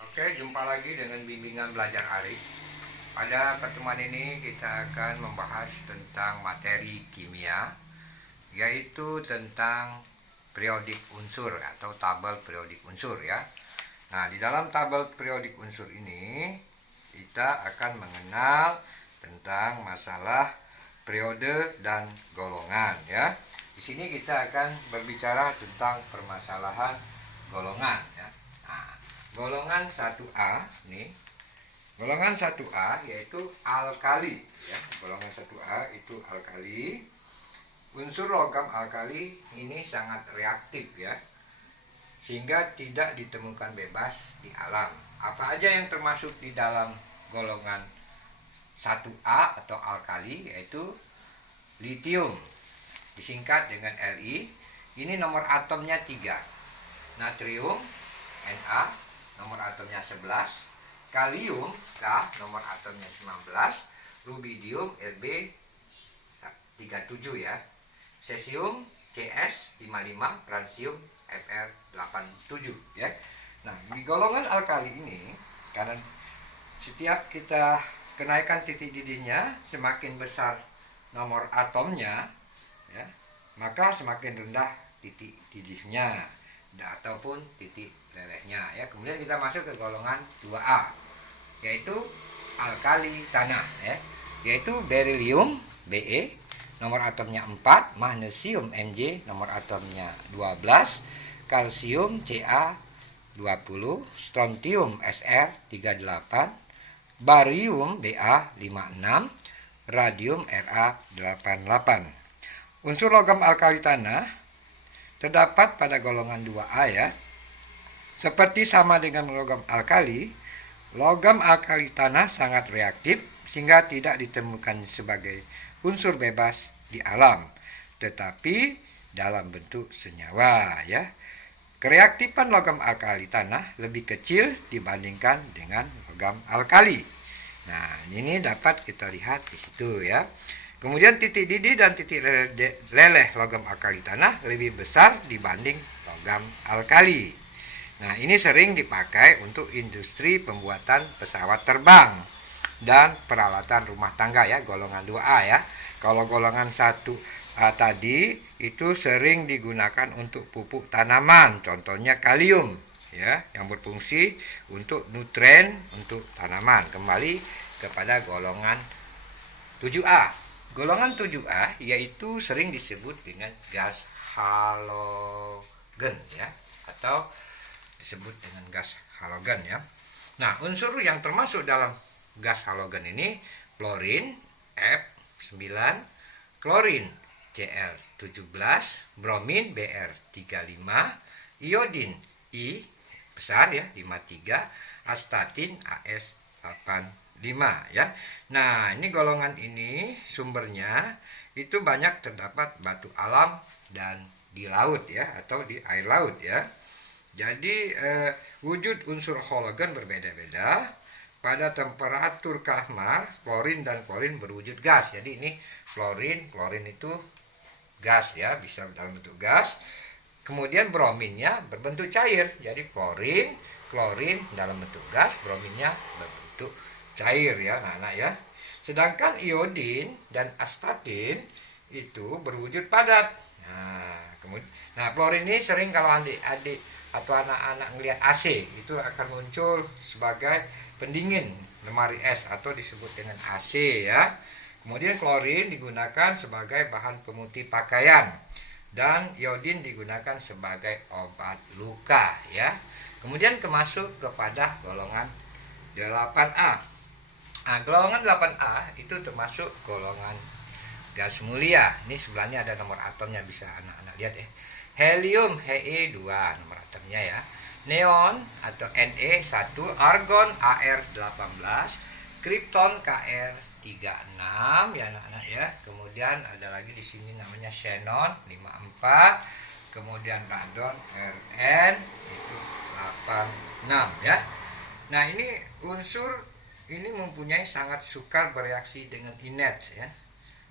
Oke, jumpa lagi dengan bimbingan belajar Ari. Pada pertemuan ini kita akan membahas tentang materi kimia, yaitu tentang periodik unsur atau tabel periodik unsur ya. Nah, di dalam tabel periodik unsur ini kita akan mengenal tentang masalah periode dan golongan ya. Di sini kita akan berbicara tentang permasalahan golongan ya. Nah, golongan 1A nih. Golongan 1A yaitu alkali ya. Golongan 1A itu alkali. Unsur logam alkali ini sangat reaktif ya, sehingga tidak ditemukan bebas di alam. Apa aja yang termasuk di dalam golongan 1A atau alkali, yaitu litium disingkat dengan Li. Ini nomor atomnya 3. Natrium Na nomor atomnya 11. Kalium K nomor atomnya 19. Rubidium Rb 37 ya. Cesium Cs 55. Francium Fr 87 ya. Nah, di golongan alkali ini, karena setiap kita kenaikan titik didihnya semakin besar nomor atomnya ya, maka semakin rendah titik didihnya ataupun titik lelehnya ya. Kemudian kita masuk ke golongan 2A, yaitu alkali tanah ya, yaitu berilium Be nomor atomnya 4, magnesium Mg nomor atomnya 12, kalsium Ca 20, strontium Sr 38, barium Ba 56, radium Ra 88. Unsur logam alkali tanah terdapat pada golongan 2A ya. Seperti sama dengan logam alkali tanah sangat reaktif sehingga tidak ditemukan sebagai unsur bebas di alam, tetapi dalam bentuk senyawa ya. Kereaktifan logam alkali tanah lebih kecil dibandingkan dengan logam alkali. Nah, ini dapat kita lihat di situ ya. Kemudian titik didih dan titik leleh logam alkali tanah lebih besar dibanding logam alkali. Nah, ini sering dipakai untuk industri pembuatan pesawat terbang dan peralatan rumah tangga ya, golongan 2A ya. Kalau golongan 1A tadi itu sering digunakan untuk pupuk tanaman, contohnya kalium ya, yang berfungsi untuk nutrien untuk tanaman. Kembali kepada golongan 7A. Golongan 7A yaitu sering disebut dengan gas halogen ya, atau disebut dengan gas halogen ya. Nah, unsur yang termasuk dalam gas halogen ini fluorin F9, klorin Cl17, bromin Br35, iodin I besar ya 53, astatin As85 ya. Nah, ini golongan ini sumbernya itu banyak terdapat batu alam dan di laut ya, atau di air laut ya. Jadi wujud unsur halogen berbeda-beda. Pada temperatur kamar, klorin dan klorin berwujud gas. Jadi ini klorin itu gas ya, bisa dalam bentuk gas. Kemudian brominnya berbentuk cair. Jadi klorin dalam bentuk gas, brominnya berbentuk cair ya, anak-anak ya. Sedangkan iodin dan astatin itu berwujud padat. Nah, fluorin ini sering kalau adik-adik atau anak-anak ngelihat AC itu akan muncul sebagai pendingin lemari es atau disebut dengan AC ya. Kemudian klorin digunakan sebagai bahan pemutih pakaian dan iodin digunakan sebagai obat luka ya. Kemudian masuk kepada golongan 8A. Nah, golongan 8A itu termasuk golongan gas mulia. Ini sebelahnya ada nomor atomnya, bisa anak-anak lihat ya. Helium He2 nomor atomnya ya. Neon atau Ne1, argon Ar18, kripton Kr36 ya anak-anak ya. Kemudian ada lagi di sini namanya xenon 54, kemudian radon Rn itu 86 ya. Nah, ini unsur ini mempunyai sangat sukar bereaksi dengan inet ya.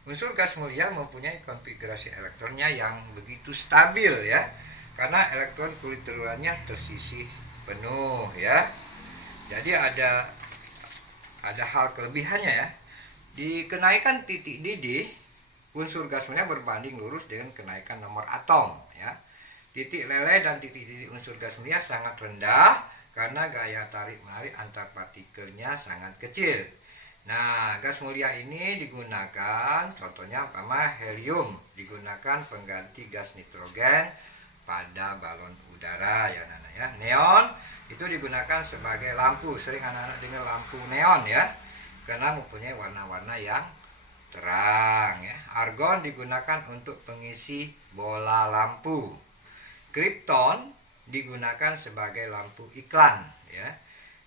Unsur gas mulia mempunyai konfigurasi elektronnya yang begitu stabil ya, karena elektron kulit telurannya tersisih penuh ya. Jadi ada hal kelebihannya ya. Di kenaikan titik didih, unsur gas mulia berbanding lurus dengan kenaikan nomor atom ya. Titik leleh dan titik didih unsur gas mulia sangat rendah karena gaya tarik menarik antar partikelnya sangat kecil. Nah, gas mulia ini digunakan, contohnya pertama helium, digunakan pengganti gas nitrogen pada balon udara ya anak-anak ya. Neon itu digunakan sebagai lampu, sering anak-anak dengar lampu neon ya, karena mempunyai warna-warna yang terang ya. Argon digunakan untuk pengisi bola lampu. Krypton digunakan sebagai lampu iklan ya,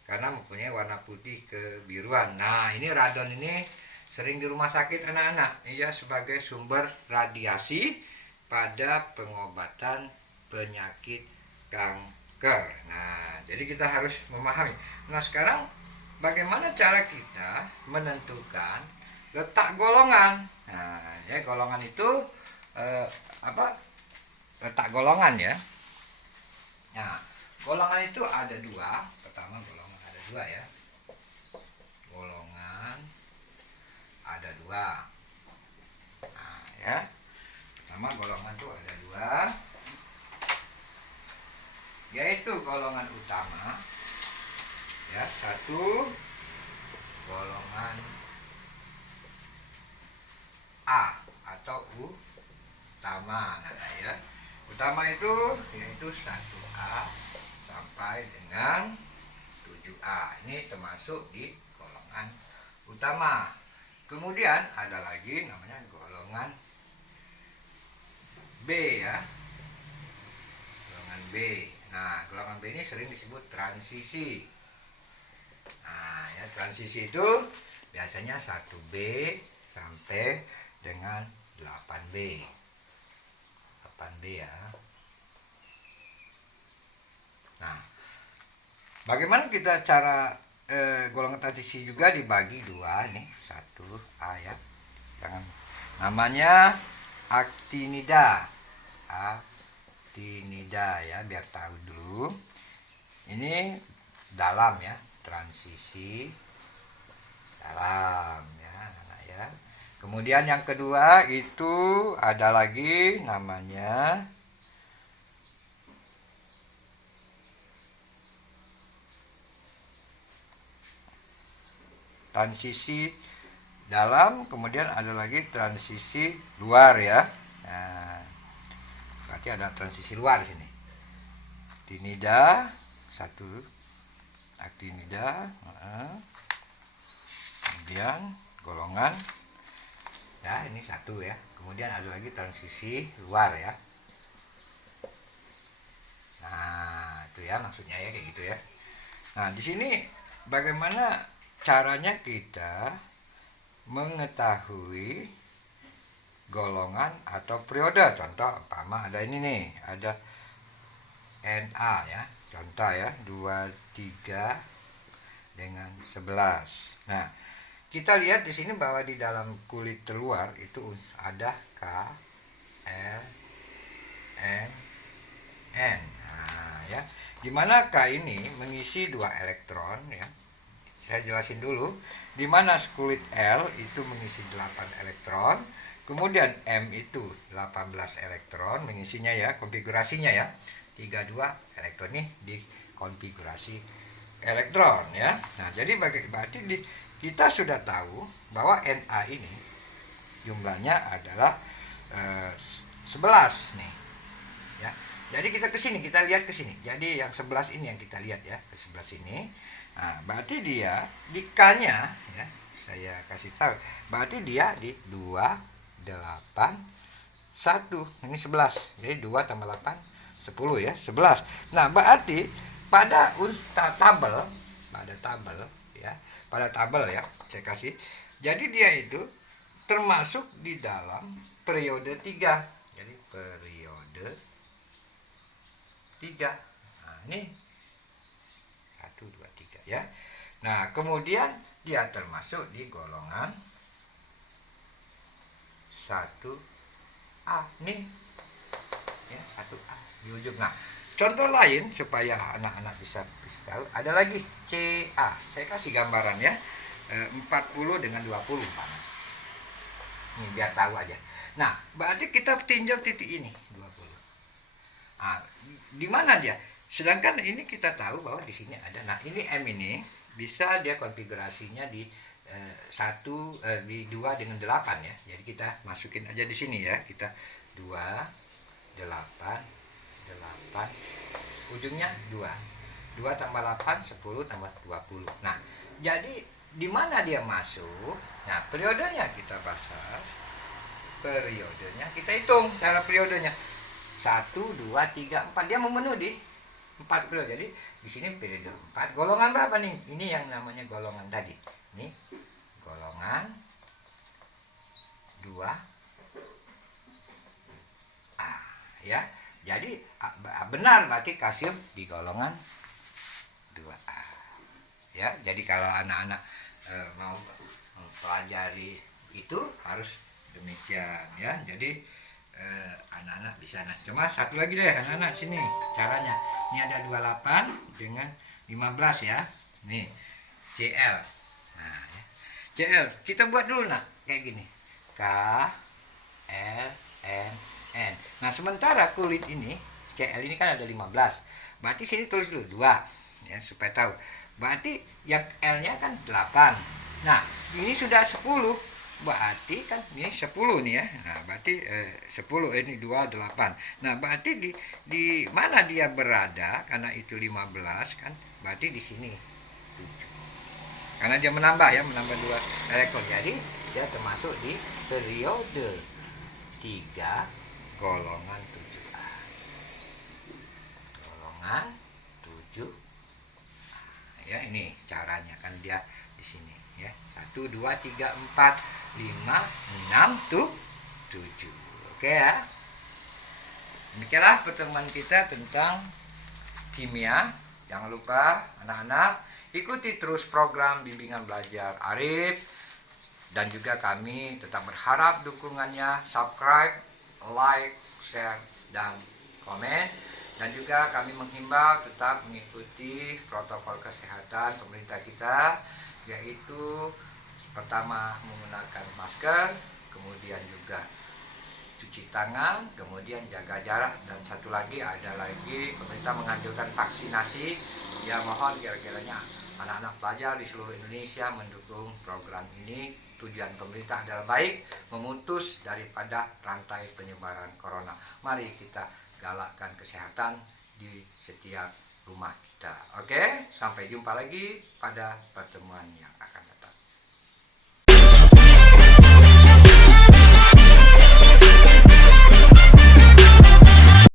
karena mempunyai warna putih kebiruan. Nah, ini radon ini sering di rumah sakit anak-anak ya, sebagai sumber radiasi pada pengobatan penyakit kanker. Nah, jadi kita harus memahami. Nah, sekarang bagaimana cara kita menentukan letak golongan? Nah, ya golongan itu letak golongan ya. Nah, golongan itu ada dua. Pertama golongan ada dua ya. Golongan ada dua. Nah, ya. Pertama golongan itu ada dua. Yaitu golongan utama. Ya, satu golongan A atau utama. Nah, ya. Utama itu yaitu 1A sampai dengan 7A. Ini termasuk di golongan utama. Kemudian ada lagi namanya golongan B ya. Golongan B. Nah, golongan B ini sering disebut transisi. Nah, ya transisi itu biasanya 1B sampai dengan 8B. 8B ya. Nah, bagaimana kita cara golongan transisi juga dibagi dua nih, 1A ya. Namanya aktinida. Aktinida ya, biar tahu dulu. Ini dalam ya, transisi dalam ya, anak ya. Kemudian yang kedua itu ada lagi namanya transisi dalam, kemudian ada lagi transisi luar ya. Nah, berarti ada transisi luar di sini. Aktinida satu, aktinida, kemudian golongan ya, ini satu ya. Kemudian ada lagi transisi luar ya. Nah, itu ya maksudnya ya, kayak gitu ya. Nah, di sini bagaimana caranya kita mengetahui golongan atau periode? Contoh umpama ada ini nih, ada Na ya. Contoh ya, 23 dengan 11. Nah, kita lihat di sini bahwa di dalam kulit terluar itu ada K, L, N, N. Nah, ya. Dimana K ini mengisi 2 elektron ya. Saya jelasin dulu. Dimana kulit L itu mengisi 8 elektron. Kemudian M itu 18 elektron mengisinya ya, konfigurasinya ya. 32 elektron nih di konfigurasi elektron ya. Nah, jadi berarti kita sudah tahu bahwa Na ini jumlahnya adalah 11 nih ya. Jadi kita ke sini, kita lihat ke sini. Jadi yang 11 ini yang kita lihat ya, ke 11 ini. Nah, berarti dia di K-nya ya, saya kasih tahu. Berarti dia di 2 8 1. Ini 11. Jadi 2 tambah 8 10 ya, 11. Nah, berarti pada tabel ya, pada tabel ya saya kasih. Jadi dia itu termasuk di dalam periode 3. Jadi periode 3. Nah, ini 1 2 3 ya. Nah, kemudian dia termasuk di golongan 1A nih. Ya, 1A di ujung. Nah, Contoh lain supaya anak-anak bisa tahu, ada lagi CA. Saya kasih gambaran ya. 40 dengan 20 umpama. Nih biar tahu aja. Nah, berarti kita tinjau titik ini 20. Ah, di mana dia? Sedangkan ini kita tahu bahwa di sini ada. Nah, ini M ini bisa dia konfigurasinya di di 2 dengan 8 ya. Jadi kita masukin aja di sini ya. Kita 2 8 8 ujungnya 2. 2 tambah 8 10 tambah 20. Nah, jadi di mana dia masuk? Nah, periodenya kita bahas. Periodenya kita hitung cara periodenya. 1 2 3 4, dia memenuhi di 4 periode. Jadi di sini periode 4. Golongan berapa nih? Ini yang namanya golongan tadi. Ini golongan 2A ya. Jadi benar berarti kalsium di golongan 2A. Ya, jadi kalau anak-anak mau mempelajari itu harus demikian ya. Jadi anak-anak bisa. Nah, cuma satu lagi deh anak-anak sini caranya. Ini ada 28 dengan 15 ya. Nih CL. Nah, ya. CL kita buat dulu nak kayak gini. K L N N. Nah, sementara kulit ini CL ini kan ada 15. Berarti sini tulis dulu 2 ya supaya tahu. Berarti yang L-nya kan 8. Nah, ini sudah 10. Berarti kan ini 10 nih ya. Nah, berarti 10 ini 2 8. Nah, berarti di mana dia berada karena itu 15 kan? Berarti di sini 7. Karena dia menambah ya, menambah 2 elektron. Jadi dia termasuk di periode 3 golongan 7A. Golongan 7. Ya, ini caranya kan dia di sini ya. 1 2 3 4 5 6 7. Oke ya. Demikianlah pertemuan kita tentang kimia. Jangan lupa anak-anak ikuti terus program bimbingan belajar Arif, dan juga kami tetap berharap dukungannya, subscribe, like, share, dan komen. Dan juga kami menghimbau tetap mengikuti protokol kesehatan pemerintah kita, yaitu pertama menggunakan masker, kemudian juga cuci tangan, kemudian jaga jarak, dan satu lagi ada lagi pemerintah menganjurkan vaksinasi. Ya, mohon kira-kiranya anak-anak pelajar di seluruh Indonesia mendukung program ini. Tujuan pemerintah adalah baik, memutus daripada rantai penyebaran corona. Mari kita galakkan kesehatan di setiap rumah kita. Oke, sampai jumpa lagi pada pertemuan yang akan datang.